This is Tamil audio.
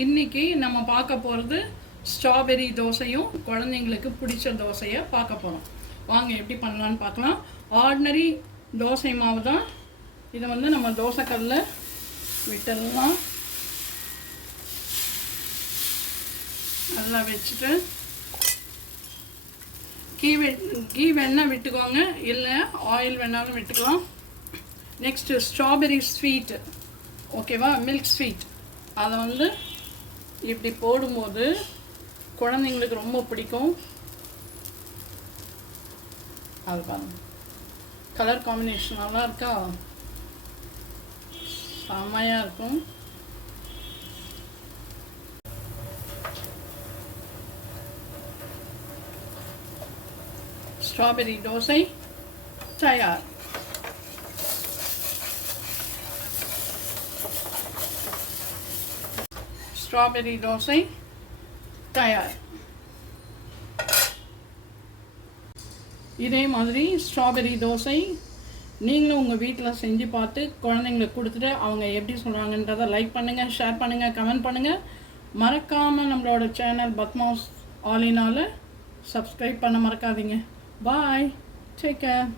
இன்னைக்கு நம்ம பார்க்க போகிறது ஸ்ட்ராபெரி தோசையும் குழந்தைங்களுக்கு பிடிச்ச தோசையை பார்க்க போகிறோம். வாங்க எப்படி பண்ணலான்னு பார்க்கலாம். ஆர்டினரி தோசை மாவு தான். இதை நம்ம தோசைக்கல்லில் விட்டுடலாம். நல்லா வச்சுட்டு கீ வேணால் விட்டுக்கோங்க, இல்லை ஆயில் வேணாலும் விட்டுக்கலாம். நெக்ஸ்ட்டு ஸ்ட்ராபெரி ஸ்வீட்டு, ஓகேவா, மில்க் ஸ்வீட். அதை இப்படி போடும்போது குழந்தைங்களுக்கு ரொம்ப பிடிக்கும். அது பாருங்க, கலர் காம்பினேஷன் நல்லா இருக்கா, செம்மையாக இருக்கும். ஸ்ட்ராபெரி தோசை தயார். ஸ்ட்ராபெரி தோசை தயார். இதே மாதிரி ஸ்ட்ராபெரி தோசை நீங்களும் உங்கள் வீட்டில் செஞ்சு பார்த்து குழந்தைங்களுக்கு கொடுத்துட்டு அவங்க எப்படி சொல்கிறாங்கன்றதை லைக் பண்ணுங்கள், ஷேர் பண்ணுங்கள், கமெண்ட் பண்ணுங்கள். மறக்காமல் நம்மளோட சேனல் பத்மாஸ் ஆலினால் சப்ஸ்கிரைப் பண்ண மறக்காதீங்க. பாய், டேக் கேர்.